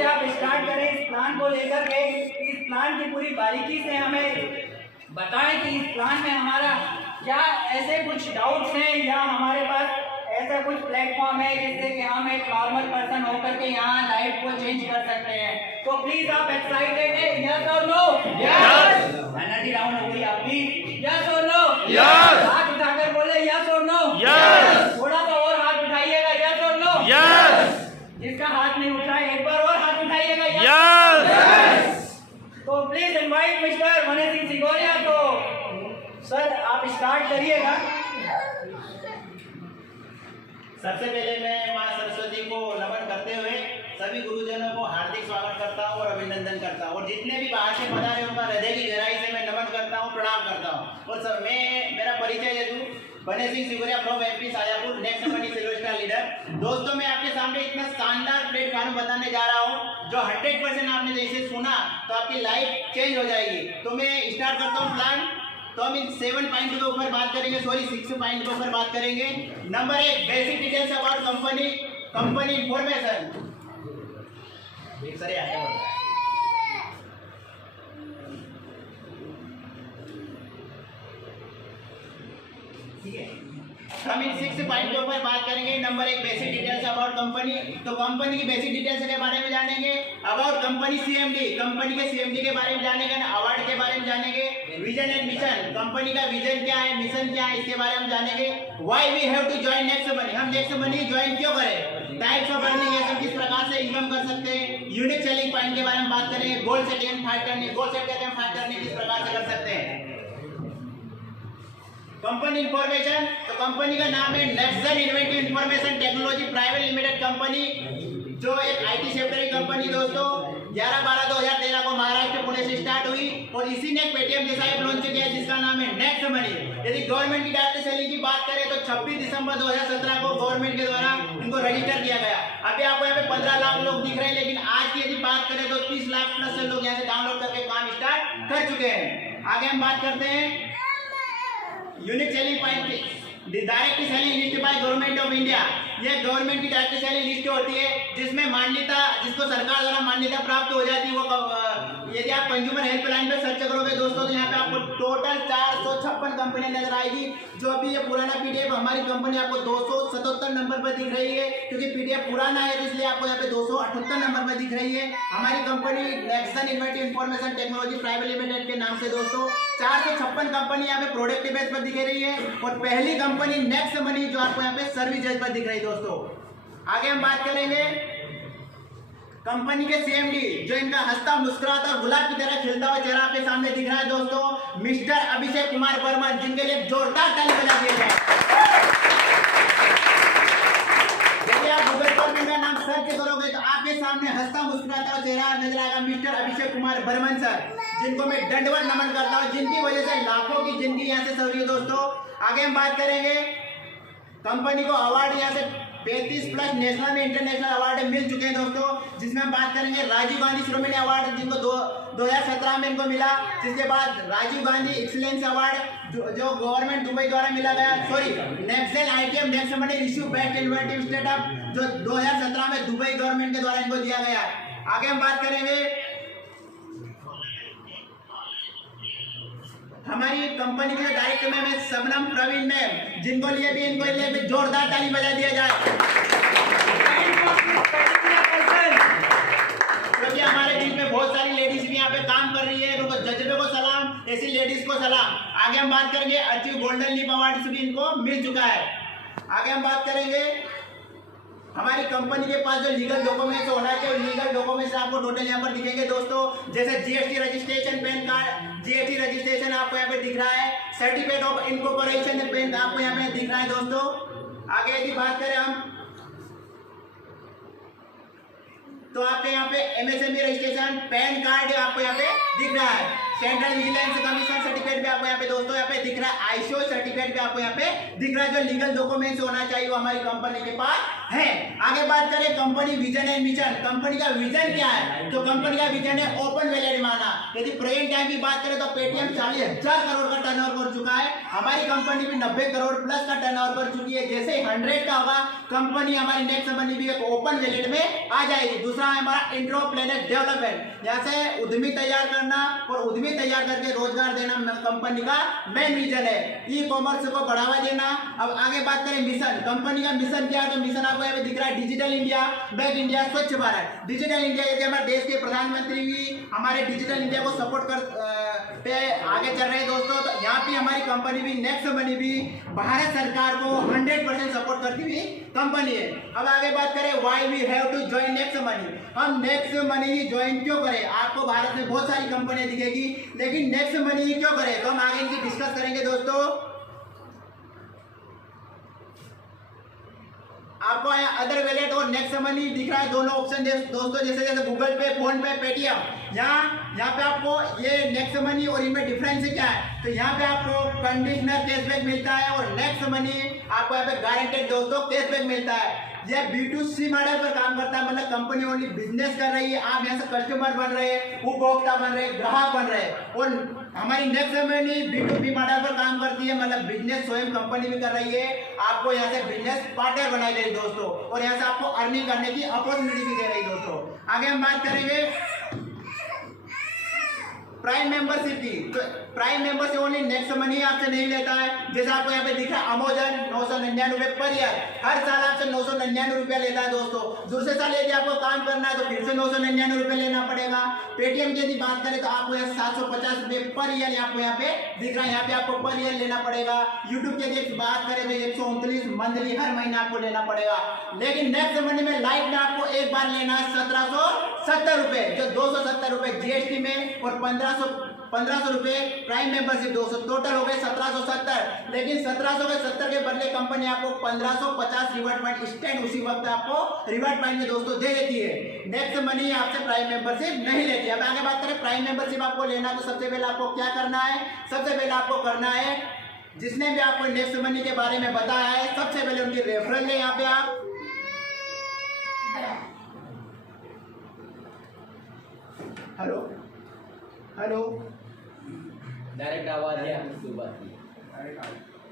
से आप स्टार्ट करें इस प्लान को लेकर के। इस प्लान की पूरी बारीकी से हमें बताएं कि इस प्लान में हमारा क्या ऐसे कुछ डाउट्स हैं या हमारे पास ऐसा कुछ प्लेटफॉर्म है जिससे कि हम एक नॉर्मल पर्सन होकर के यहाँ लाइफ को चेंज कर सकते हैं। तो प्लीज आप एक्साइटेड हैं? यस और नो? यस। एनर्जी डाउन हो गई आपकी? यस और नो? यस। हाथ उठाकर बोले यस और नो? यस। थोड़ा सा और हाथ उठाइएगा, यस और नो? यस। जिसका हाथ नहीं उठा है एक बार और हाथ उठाइएगा, यस। तो please invite mister Manish Singh Sigoria. तो सर आप स्टार्ट करिएगा। सबसे पहले मैं मां सरस्वती को नमन करते हुए सभी गुरुजनों को हार्दिक स्वागत करता हूं और अभिनंदन करता हूं, और जितने भी बाहर से पधारे उनका हृदय की गहराई से मैं नमन करता हूं, प्रणाम करता हूं। और सब मैं मेरा परिचय दे दूं, Manish Singh Sigoria from MP Sayapur, next money silver star leader. दोस्तों मैं आपके सामने इतना शानदार प्लेटफॉर्म बताने जा रहा हूं जो 100% आपने जैसे सुना तो आपकी लाइफ चेंज हो जाएगी। तो मैं स्टार्ट करता हूँ प्लान। तो हम इन 7 पॉइंट के ऊपर बात करेंगे, 6 पॉइंट के ऊपर बात करेंगे। Number 1, basic details about company information. ठीक है, हम इन 6 पॉइंट के ऊपर बात करेंगे। Number 1, basic details about company. तो कंपनी की बेसिक डिटेल्स के बारे में जानेंगे। अबाउट कंपनी सीएमडी, कंपनी के सीएमडी के बारे में जानेंगे, अवार्ड के बारे में जानेंगे। विजन एंड मिशन, कंपनी का विजन क्या है, मिशन क्या है, इसके बारे में जानेंगे। Why we have to join Next Money, हम नेक्स्ट मनी ज्वाइन क्यों करें। टाइप्स ऑफ अर्निंग, ये सब किस प्रकार से इनकम कर सकते हैं। यूनिक सेलिंग पॉइंट के बारे में बात करेंगे। गोल सेटिंग फाइट करने, गोल सेट करके फाइट करने किस प्रकार से कर सकते हैं। कंपनी इंफॉर्मेशन, तो कंपनी का नाम है Nexon innovative information technology private limited company, जो एक आईटी सेक्टर की कंपनी दोस्तों 11/12/2013 को महाराष्ट्र पुणे से स्टार्ट हुई और इसी ने पेटीएम जैसा ऐप लॉन्च किया जिसका नाम है नेक्स्ट मनी। यदि गवर्नमेंट की डायरेक्ट सेलिंग की बात करें तो 26 दिसंबर 2017 को गवर्नमेंट के द्वारा इनको रजिस्टर किया गया। अभी आपको यहाँ पे 15 लाख लोग दिख रहे हैं, लेकिन आज की यदि बात करें तो 30 लाख प्लस लोग यहाँ से डाउनलोड करके काम स्टार्ट कर चुके हैं। आगे हम बात करते हैं यूनिक सेलिंग पॉइंट की। Direct selling list by government of India, ये गवर्नमेंट की डायरेक्ट सेलिंग लिस्ट होती है जिसमें मान्यता, जिसको सरकार द्वारा मान्यता प्राप्त हो जाती है। वो यदि आप कंज्यूमर हेल्पलाइन पे सर्च करोगे दोस्तों तो यहाँ पे आपको टोटल 456 कंपनियां नजर आएगी। जो अभी ये पुराना पीडीएफ हमारी कंपनी आपको 277 नंबर पर दिख रही है, क्योंकि पीडीएफ पुराना है इसलिए आपको यहाँ पे 278 नंबर पर दिख रही है। हमारी company Nexon innovative information technology private limited के नाम से दोस्तों 456 कंपनी यहाँ पे प्रोडक्ट बेस पर दिख रही है, और पहली कंपनी नेक्स्ट मनी जो आपको यहाँ पे सर्विस बेस पर दिख रही है दोस्तों। आगे हम बात करेंगे कंपनी के सीएमडी, जो इनका हंसता मुस्कुराता और गुलाब की तरह खिलता हुआ चेहरा आपके सामने दिख रहा है दोस्तों, मिस्टर अभिषेक कुमार वर्मा, जिनके लिए जोरदार ताली बजा दिया जाए। यदि आप गूगल पर इनका नाम सर्च करोगे तो आपके सामने हंसता मुस्कुराता हुआ चेहरा नजर आएगा, मिस्टर अभिषेक कुमार वर्मन सर, जिनको मैं दंडवत नमन करता हूँ, जिनकी वजह से लाखों की जिंदगी यहाँ से सवरी है दोस्तों। आगे हम बात करेंगे कंपनी को अवार्ड यहाँ से 35+ नेशनल में इंटरनेशनल अवार्ड मिल चुके हैं दोस्तों, जिसमें हम बात करेंगे राजीव गांधी शिरोमणि अवार्ड, जिनको 2017 में इनको मिला। जिसके बाद राजीव गांधी एक्सीलेंस अवार्ड जो गवर्नमेंट दुबई द्वारा मिला गया, sorry Nexon ITM next money issue best innovative startup, जो 2017 में दुबई गवर्नमेंट के द्वारा इनको दिया गया। आगे हम बात करेंगे हमारी कंपनी के डायरेक्टर में शबनम प्रवीण मैम, जिनको लिए भी इनको लिए भी जोरदार ताली बजा दिया जाए, क्योंकि हमारे बीच में बहुत सारी लेडीज भी यहाँ पे काम कर रही है। उनको जज्बे को सलाम, ऐसी लेडीज को सलाम। आगे हम बात करेंगे अचीव गोल्डन लीप अवार्ड भी इनको मिल चुका है। आगे हम बात करेंगे हमारी कंपनी के पास जो लीगल डॉक्यूमेंट्स होना चाहिए, लीगल डॉक्यूमेंट्स आपको टोटल यहाँ पर दिखेंगे दोस्तों, जैसे GST registration, pan card GST registration आपको यहाँ पे दिख रहा है, सर्टिफिकेट ऑफ इनकॉर्पोरेशन पैन आपको यहाँ पे दिख रहा है दोस्तों। आगे यदि बात करें हम तो आपके यहाँ पे एमएसएमई रजिस्ट्रेशन, पैन कार्ड आपको यहाँ पे दिख रहा है, सेंट्रल विजिलेंस कमीशन सर्टिफिकेट भी आपको यहाँ पे दोस्तों यहाँ पे दिख रहा है, आईसीओ सर्टिफिकेट भी आपको यहाँ पे दिख रहा है। जो लीगल डॉक्यूमेंट्स होना चाहिए वो हमारी कंपनी के पास है। आगे बात करें company vision and mission, company का विजन क्या है? तो कंपनी का विजन है ओपन वैलेट माना। यदि प्रेजेंट टाइम की बात करें तो पेटीएम 40,000 करोड़ का टर्नओवर कर चुका है, हमारी कंपनी भी 90 करोड़ प्लस का टर्नओवर कर चुकी है। जैसे 100 का होगा कंपनी हमारी नेक्स्ट कंपनी भी एक ओपन वैलेट में आ जाएगी। दूसरा है हमारा एंटरप्रेन्योर डेवलपमेंट, यहाँ से उद्यमी तैयार करना और उद्यमी तैयार करके रोजगार देना कंपनी का मेन विजन है। ई कॉमर्स को बढ़ावा देना। अब आगे बात करें मिशन, कंपनी का मिशन क्या है? तो मिशन आपको यहाँ पे दिख रहा है, डिजिटल इंडिया, मेक इंडिया, स्वच्छ भारत। डिजिटल इंडिया, यदि हमारे देश के प्रधानमंत्री भी हमारे डिजिटल इंडिया को सपोर्ट पे आगे चल रहे हैं दोस्तों, तो यहाँ पे हमारी कंपनी भी नेक्स्ट कंपनी भी भारत सरकार को 100% सपोर्ट करती हुई कंपनी है। अब आगे बात करें why we have to join Next Money, हम नेक्स्ट मनी ही ज्वाइन क्यों करें? आपको भारत में बहुत सारी कंपनियां दिखेगी, लेकिन नेक्स्ट मनी ही क्यों करें? तो हम आगे इनकी डिस्कस करेंगे दोस्तों। आपको यहाँ अदर वैलेट और नेक्स्ट मनी दिख रहा है, दोनों ऑप्शन दोस्तों, जैसे जैसे गूगल पे, फोन पे, पेटीएम। यहाँ पे आपको ये नेक्स्ट मनी और इनमें डिफरेंस क्या है? तो यहाँ पे आपको कंडीशनल कैशबैक मिलता है और नेक्स्ट मनी आपको यहाँ पे गारंटेड दोस्तों कैशबैक मिलता है। यह B2C मॉडल पर काम करता है, मतलब कंपनी ओनली बिजनेस कर रही है, आप यहाँ से कस्टमर बन रहे हैं, उपभोक्ता बन रहे हैं, ग्राहक बन रहे हैं। और हमारी नेक्स्ट कंपनी B2B मॉडल पर काम करती है, मतलब बिजनेस स्वयं कंपनी भी कर रही है, आपको यहाँ से बिजनेस पार्टनर बनाई गई दोस्तों, और यहाँ से आपको अर्निंग करने की अपॉर्चुनिटी भी दे रही दोस्तों। आगे हम बात करेंगे प्राइम मेंबरशिप की। तो प्राइम मेंबर से ओनली नेक्स्ट मनी आपसे नहीं लेता है, जैसे आपको यहाँ पे दिख रहा है अमेजन 999 पर ईयर, हर साल आपसे 999 रुपया लेता है दोस्तों। दूसरे साल यदि आपको काम करना है तो फिर से 999 रुपये लेना पड़ेगा। पेटीएम की यदि बात करें तो आपको यहाँ 750 रुपये पर ईयर आपको यहाँ पे दिख रहा है, यहाँ पे आपको पर ईयर लेना पड़ेगा। यूट्यूब की यदि बात करें तो 129 मंथली हर महीने आपको लेना पड़ेगा। लेकिन नेक्स्ट मनी में लाइफ में आपको एक बार लेना है 1770 रुपये, जो 270 रुपये जीएसटी में और 1500 रुपये प्राइम मेंबरशिप दोस्तों, टोटल हो गए 1770। लेकिन 1770 के बदले कंपनी आपको 1550 रिवार्ड पॉइंट इंस्टेंट उसी वक्त आपको रिवार्ड पॉइंट में दोस्तों दे देती है। नेक्स्ट मनी आपसे प्राइम मेंबरशिप नहीं लेती। अब आगे बात करें प्राइम मेंबरशिप आपको लेना तो सबसे पहले आपको क्या करना है? सबसे पहले आपको करना है, जिसने भी आपको नेक्स्ट मनी के बारे में बताया है, सबसे पहले उनकी रेफरल है। यहाँ पे आप हेलो डायरेक्ट आवाज है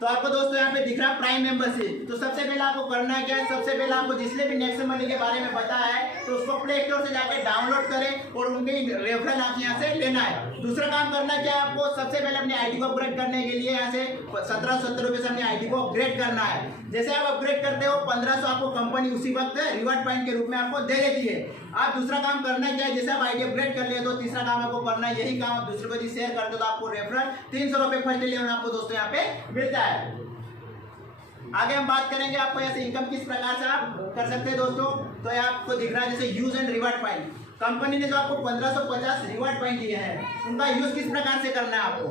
तो आपको दोस्तों यहाँ पे दिख रहा है प्राइम मेंबरशिप। तो सबसे पहले आपको करना है क्या है? सबसे पहले आपको जिसने भी नेक्स्ट मनी के बारे में बताया है तो उसको प्ले स्टोर से जाकर डाउनलोड करें और उनके रेफरल आप यहाँ से लेना है। दूसरा काम करना क्या है? आपको सबसे पहले अपने आईडी को अपग्रेड करने के लिए यहाँ से 1770 रुपये से अपने आईडी को अपग्रेड करना है। जैसे आप अपग्रेड करते हो 1500 आपको कंपनी उसी वक्त रिवार्ड पॉइंट के रूप में आपको दे देती है। आप दूसरा काम करना क्या है? जैसे आप आईडी अपग्रेड कर लिए तो तीसरा काम आपको करना है, यही काम आप दूसरे को यदि शेयर करते हो तो आपको रेफरल 300 रुपये फर्स्ट लेवन आपको दोस्तों यहाँ पे मिलता है। आगे हम बात करेंगे आपको ऐसे इनकम किस प्रकार से आप कर सकते हैं दोस्तों। तो ये आपको दिख रहा है जैसे use and reward point, company ने जो आपको 1550 रिवार्ड पॉइंट दिए हैं उनका यूज किस प्रकार से करना है आपको।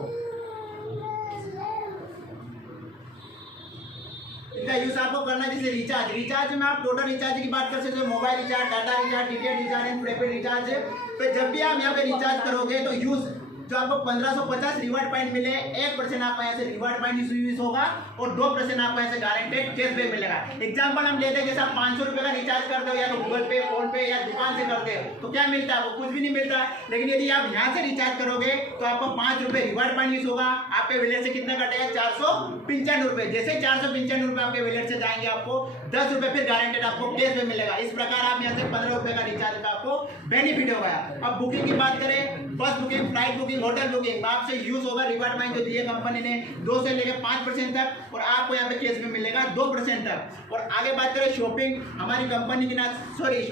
इनका यूज आपको करना है जैसे रिचार्ज में आप टोटल रिचार्ज की बात कर सकते हो, mobile recharge, data recharge, ticket recharge and prepaid recharge. तो जब भी आप यहाँ पे रिचार्ज करोगे तो यूज जो आपको 1550 रिवार्ड पॉइंट मिले, 1% आपको यहाँ से रिवार्ड पॉइंट यूज होगा और 2% आपको यहाँ से गारंटेड कैशबैक मिलेगा। एग्जांपल हम लेते हैं, जैसे आप 500 रुपये का रिचार्ज करते हो या तो गूगल पे, फोन पे या दुकान से करते हो तो क्या मिलता है? आपको कुछ भी नहीं मिलता है। लेकिन यदि आप यहाँ से रिचार्ज करोगे तो आपको 5 रुपये रिवार्ड पॉइंट यूज होगा, आपके वैलेट से कितना कटेगा? 495 रुपये। जैसे 495 रुपये आपके वैलेट से जाएंगे आपको 10 रुपये फिर गारंटेड आपको कैशबैक मिलेगा। इस प्रकार आप यहाँ से 15 रुपये का रिचार्ज का आपको बेनिफिट होगा। अब बुकिंग की बात करें, बस booking, flight booking, hotel booking आपसे यूज होगा रिवार्ड पॉइंट जो दिए कंपनी ने 2 से लेकर 5% तक, और आपको यहाँ पे कैश में मिलेगा 2% तक। और आगे बात करें शॉपिंग, हमारी कंपनी की ना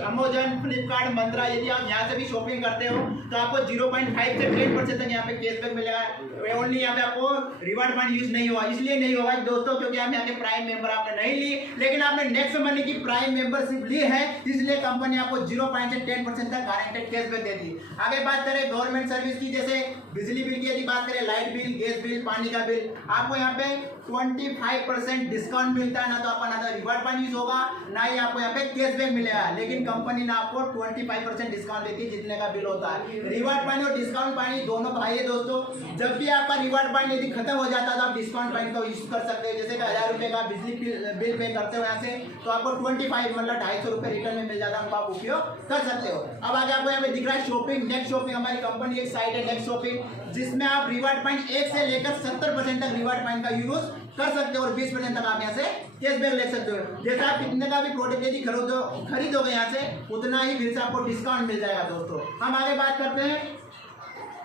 अमेजन, फ्लिपकार्ट, मंत्रा, यदि आप यहाँ से भी शॉपिंग करते हो तो आपको 0.5 से 10% तक यहाँ पे कैशबैक मिलेगा। ओनली यहाँ पे आपको रिवार्ड पॉइंट यूज नहीं होगा, इसलिए नहीं होगा दोस्तों क्योंकि आप यहाँ के प्राइम मेंबर आपने नहीं ली, लेकिन आपने नेक्स्ट मनी की प्राइम मेंबरशिप ली है, इसलिए कंपनी आपको 0.5 से 10% तक गारंटेड कैशबैक देती है। आगे बात करें गवर्नमेंट सर्विस की, जैसे बिजली बिल की यदि बात करें, लाइट बिल, गैस बिल, पानी का बिल, आपको यहाँ पे 25% डिस्काउंट मिलता है। ना तो आपका ना तो रिवार्ड पॉइंट यूज होगा, ना ही आपको यहाँ पे कैशबैक मिलेगा, लेकिन कंपनी ने आपको 25% डिस्काउंट देती है जितने का बिल होता है। रिवार्ड पॉइंट और डिस्काउंट पॉइंट दोनों भाई है दोस्तों। जब भी आपका रिवार्ड पॉइंट यदि खत्म हो जाता है तो आप डिस्काउंट पॉइंट का यूज कर सकते हो। जैसे कि 1000 रुपये का बिजली बिल पे करते हो यहाँ से तो आपको 25 मतलब 250 रुपये रिटर्न में मिल जाता है, उनको आप उपयोग कर सकते हो। अब आगे आपको यहाँ पे दिख रहा है शॉपिंग। नेक्स्ट शॉपिंग हमारी कंपनी एक साइट है नेक्स्ट शॉपिंग, जिसमें आप रिवार्ड पॉइंट 1 से लेकर 70% तक रिवार्ड पॉइंट का यूज कर सकते हो और 20% तक आप यहाँ से कैशबैक ले सकते हो। जैसे आप कितने का भी प्रोडक्ट यदि खरीदोगे यहाँ से उतना ही फिर से आपको डिस्काउंट मिल जाएगा दोस्तों। हम आगे बात करते हैं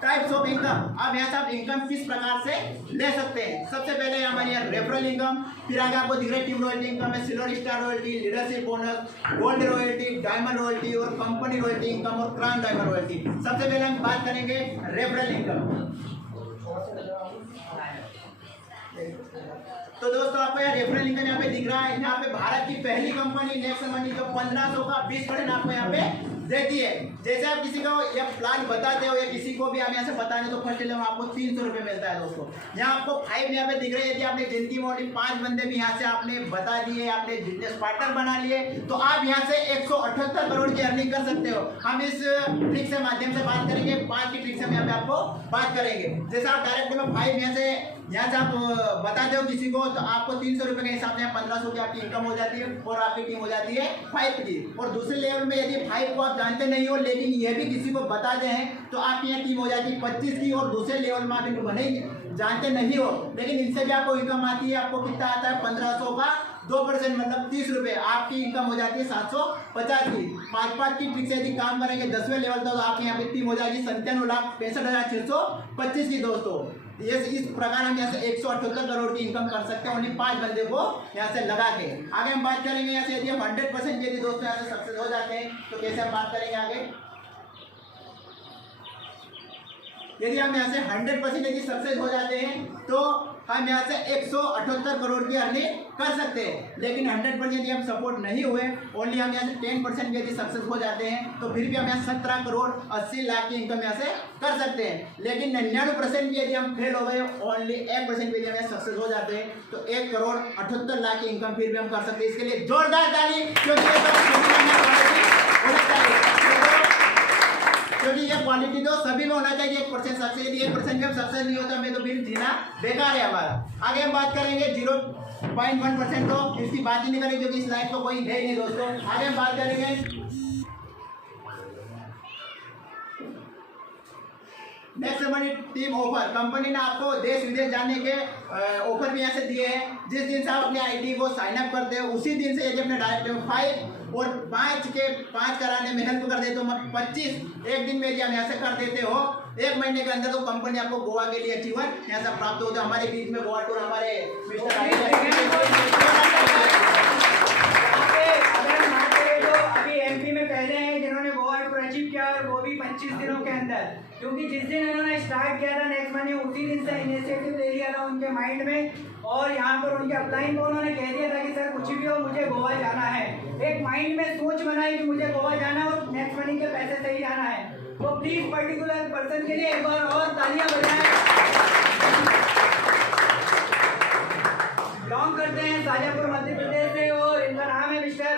टाइप्स ऑफ इनकम। अब यहाँ से आप इनकम किस प्रकार से ले सकते हैं। सबसे पहले हमारे यहाँ रेफरल इनकम, फिर आगे आपको दिख रहा है टीम रॉयल्टी इनकम है, silver star royalty, leadership bonus, gold royalty, diamond royalty और कंपनी रॉयल्टी इनकम और क्राउन डायमंड रॉयल्टी। सबसे पहले हम बात करेंगे रेफरल इनकम। तो दोस्तों आपको यहाँ रेफरल इनकम यहाँ पे दिख रहा है। यहाँ पे भारत की पहली कंपनी नेक्स्ट मनी जो 1500 का 20% आपको यहाँ पे देती है। जैसे आप किसी को ये प्लान बताते हो या किसी को भी आप यहाँ से बताने तो फर्स्ट लेवल आपको 300 रुपये मिलता है दोस्तों। यहाँ आपको 5 यहाँ पे दिख रहे हैं। यदि आपने जिंदगी में 5 बंदे भी यहाँ से आपने बता दिए, आपने बिजनेस पार्टनर बना लिए तो आप यहाँ से 178 करोड़ की अर्निंग कर सकते हो। हम इस ट्रिक से माध्यम से बात करेंगे, 5 की ट्रिक से हम यहाँ पे आपको बात करेंगे। जैसे आप डायरेक्ट में 5 यहाँ से आप बताते हो किसी को तो आपको 300 रुपये के हिसाब से 1500 की आपकी इनकम हो जाती है और आपकी टीम हो जाती है 5 की। और दूसरे लेवल में यदि 5 को आप जानते नहीं हो लेकिन ये भी किसी को बता दे हैं तो आपकी यहाँ टीम हो जाती है 25 की। और दूसरे लेवल में आप इनको भले जानते नहीं हो लेकिन इनसे भी आपको इनकम आती है। आपको कितना आता है 1500 का 2% मतलब 30 रुपये, आपकी इनकम हो जाती है 750 की। 5 की ट्रिक से यदि काम करेंगे 10वें लेवल तो आपकी यहाँ पे टीम हो जाएगी 97,65,625 की दोस्तों। ये इस प्रकार हम यहाँ से 178 करोड़ की इनकम कर सकते हैं उन्हीं 5 बंदे को यहाँ से लगा के। आगे हम बात करेंगे यहाँ से यदि हम 100% यदि दोस्तों यहाँ से सक्सेस हो जाते हैं तो कैसे हम बात करेंगे आगे। यदि हम यहाँ से 100% यदि सक्सेस हो जाते हैं तो हम यहाँ से 178 करोड़ की अर्निंग कर सकते हैं। लेकिन 100% यदि हम सपोर्ट नहीं हुए, ओनली हम यहाँ से 10% यदि सक्सेस हो जाते हैं तो फिर भी हम यहाँ 17 करोड़ 80 लाख की इनकम यहाँ से कर सकते हैं। लेकिन 99% भी यदि हम फेल हो गए, ओनली 1% भी यदि हम यहाँ सक्सेस हो जाते हैं तो 1 करोड़ 78 लाख की इनकम फिर भी हम कर सकते हैं। इसके लिए जोरदार ताली, क्योंकि ये क्वालिटी तो सभी में होना चाहिए। 1% सक्सेस, यदि 1% भी हम सक्सेस नहीं होता हमें तो फिर जीना बेकार है हमारा। आगे हम बात करेंगे 0.1% तो इसकी बात ही नहीं करेंगे क्योंकि इस लाइफ को कोई है ही नहीं दोस्तों। आगे हम बात करेंगे next money team offer. Company ने आपको देश विदेश जाने के ऑफर भी यहाँ से दिए हैं। जिस दिन से आप अपने आईडी को साइन अप करते हो उसी दिन से यदि अपने डायरेक्ट 5 और 5 कराने में हेल्प कर देते हो 25 एक दिन में यदि हम यहाँ से कर देते हो 1 महीने के अंदर तो कंपनी आपको गोवा के लिए अचीवर यहाँ से प्राप्त होता है। हमारे बीच में गोवा टूर हमारे अभी एमपी में पहले हैं जिन्होंने गोवा टूर अचीव किया और वो भी 25 दिनों के अंदर, क्योंकि जिस दिन इन्होंने स्टार्ट किया था नेक्स्ट मनी उसी दिन से इनिशिएटिव ले लिया था उनके माइंड में और यहाँ पर उनके अपलाइन को उन्होंने कह दिया था कि सर कुछ भी हो मुझे गोवा जाना है। एक माइंड में सोच बनाई कि मुझे गोवा जाना है और नेक्स्ट मनी के पैसे से ही जाना है। तो प्लीज पर्टिकुलर पर्सन के लिए एक बार और तालियां बजाएं। बिलोंग करते हैं शाजापुर मध्य प्रदेश से और इनका नाम है मिस्टर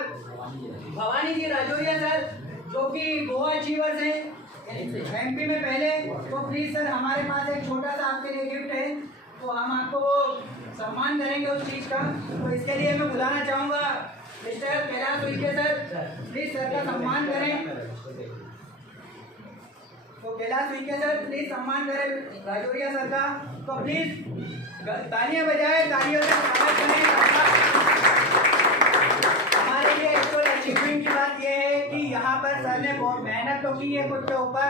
भवानी जी राजौरिया सर, जो कि गोवा अचीवर्स हैं एमपी में पहले। तो प्लीज सर हमारे पास एक छोटा सा आपके लिए गिफ्ट है तो हम आपको सम्मान करेंगे उस चीज का। तो इसके लिए मैं बुलाना चाहूँगा mister Kailash Uikey sir, please sir का सम्मान करें। तो कैलाश उइके सर प्लीज सम्मान करें राजौरिया सर का। तो प्लीज तालियां बजाएं, तालियों से स्वागत करें। हमारे लिए एक्चुअल अचीवमेंट की बात यह है कि यहाँ पर सर ने बहुत मेहनत तो की है खुद के ऊपर।